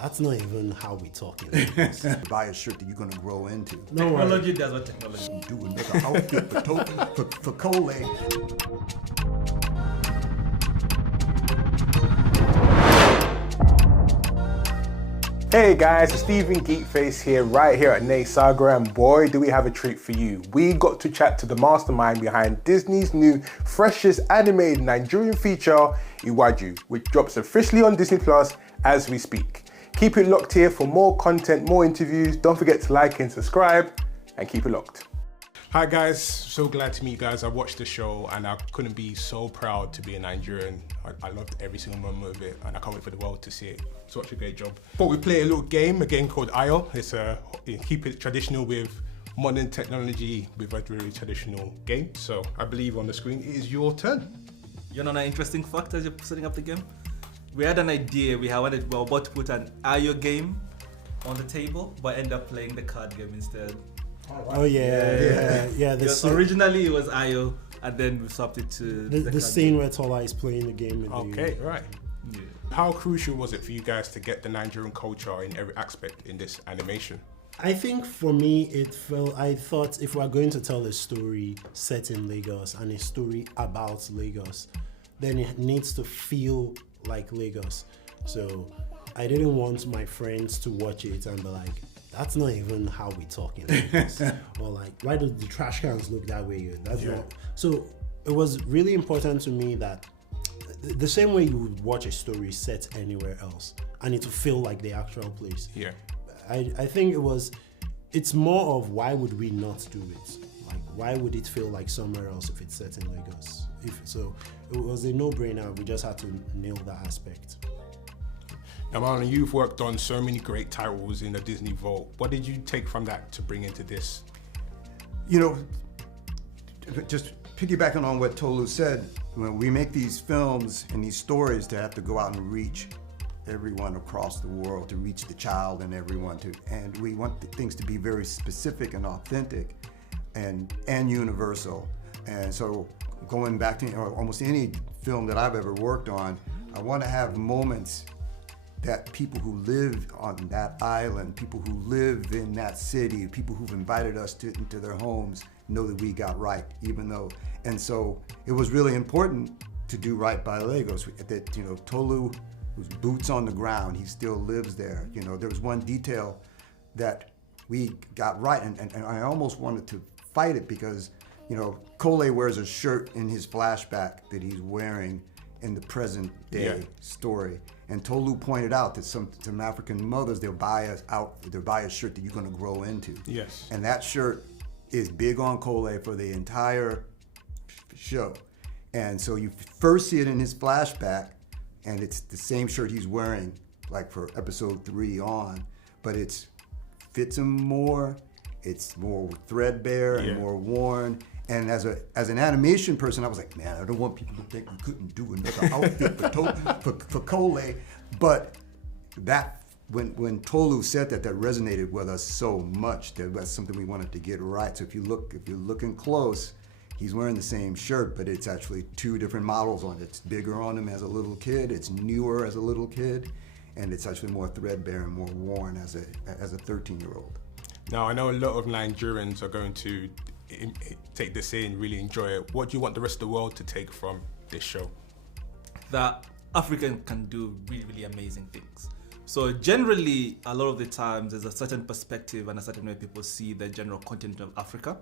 That's not even how we talking. Buy a shirt that you're gonna grow into. No Technology does what technology. Do another outfit for Cole. Hey guys, it's Stephen Geekface here, right here at Nnesaga, and boy do we have a treat for you. We got to chat to the mastermind behind Disney's new, freshest animated Nigerian feature, Iwaju, which drops officially on Disney Plus as we speak. Keep it locked here for more content, more interviews. Don't forget to like and subscribe, and keep it locked. Hi guys, so glad to meet you guys. I watched the show and I couldn't be so proud to be a Nigerian. I loved every single moment of it and I can't wait for the world to see it. Such a great job. But we play a little game, a game called Ayo. It's keep it traditional with modern technology with a very traditional game. So I believe on the screen it is your turn. You know an interesting fact as you're setting up the game? We had an idea, we were about to put an Ayo game on the table, but end up playing the card game instead. Oh yeah. Originally it was Ayo, and then we swapped it to the scene where Tola is playing the game. Right. Yeah. How crucial was it for you guys to get the Nigerian culture in every aspect in this animation? I think for me, I thought if we're going to tell a story set in Lagos and a story about Lagos, then it needs to feel like Lagos. So I didn't want my friends to watch it and be like, that's not even how we talking. Or like, why do the trash cans look that way? That's not. So it was really important to me that the same way you would watch a story set anywhere else and it to feel like the actual place. Yeah. I think it's more of why would we not do it? Like, why would it feel like somewhere else if it's set in Lagos? So it was a no-brainer. We just had to nail that aspect. Now, Marlon, you've worked on so many great titles in the Disney Vault. What did you take from that to bring into this? You know, just piggybacking on what Tolu said, when we make these films and these stories to have to go out and reach everyone across the world, to reach the child and everyone, and we want things to be very specific and authentic and universal. And so going back to almost any film that I've ever worked on, I want to have moments that people who live on that island, people who live in that city, people who've invited us into their homes know that we got right, and so it was really important to do right by Lagos. That, Tolu, who's boots on the ground, he still lives there. There was one detail that we got right, and I almost wanted to fight it because, Kole wears a shirt in his flashback that he's wearing in the present day story. And Tolu pointed out that some African mothers, they'll buy a shirt that you're gonna grow into. Yes. And that shirt is big on Kole for the entire show. And so you first see it in his flashback, and it's the same shirt he's wearing like for episode 3 on, but it fits him more, it's more threadbare and more worn. And as an animation person, I was like, man, I don't want people to think we couldn't do another outfit for Kole. But that when Tolu said that resonated with us so much that that's something we wanted to get right. So if you're looking close, he's wearing the same shirt, but it's actually 2 different models on it. It's bigger on him as a little kid, it's newer as a little kid, and it's actually more threadbare and more worn as a 13-year-old. Now, I know a lot of Nigerians are going to take this in, really enjoy it. What do you want the rest of the world to take from this show? That African can do really, really amazing things. So generally, a lot of the times, there's a certain perspective and a certain way people see the general content of Africa.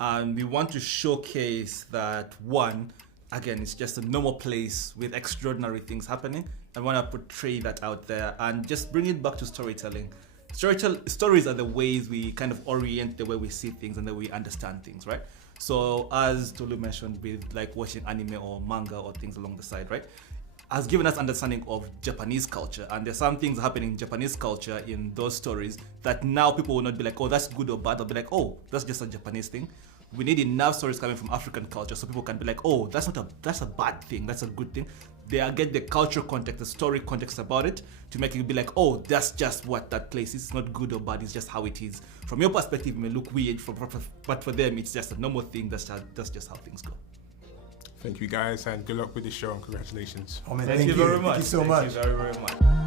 And we want to showcase that, one, again, it's just a normal place with extraordinary things happening. I want to portray that out there and just bring it back to storytelling. Stories are the ways we kind of orient the way we see things and the way we understand things, right? So as Tolu mentioned, with like watching anime or manga or things along the side, right? Has given us understanding of Japanese culture, and there's some things happening in Japanese culture in those stories that now people will not be like, oh, that's good or bad. They'll be like, oh, that's just a Japanese thing. We need enough stories coming from African culture so people can be like, oh, that's a bad thing, that's a good thing. They get the cultural context, the story context about it to make it be like, oh, that's just what that place is. It's not good or bad, it's just how it is. From your perspective, it may look weird, but for them, it's just a normal thing. That's just how things go. Thank you guys, and good luck with the show, and congratulations. Oh man, Thank you very much. Thank you so much. Thank you very, very much.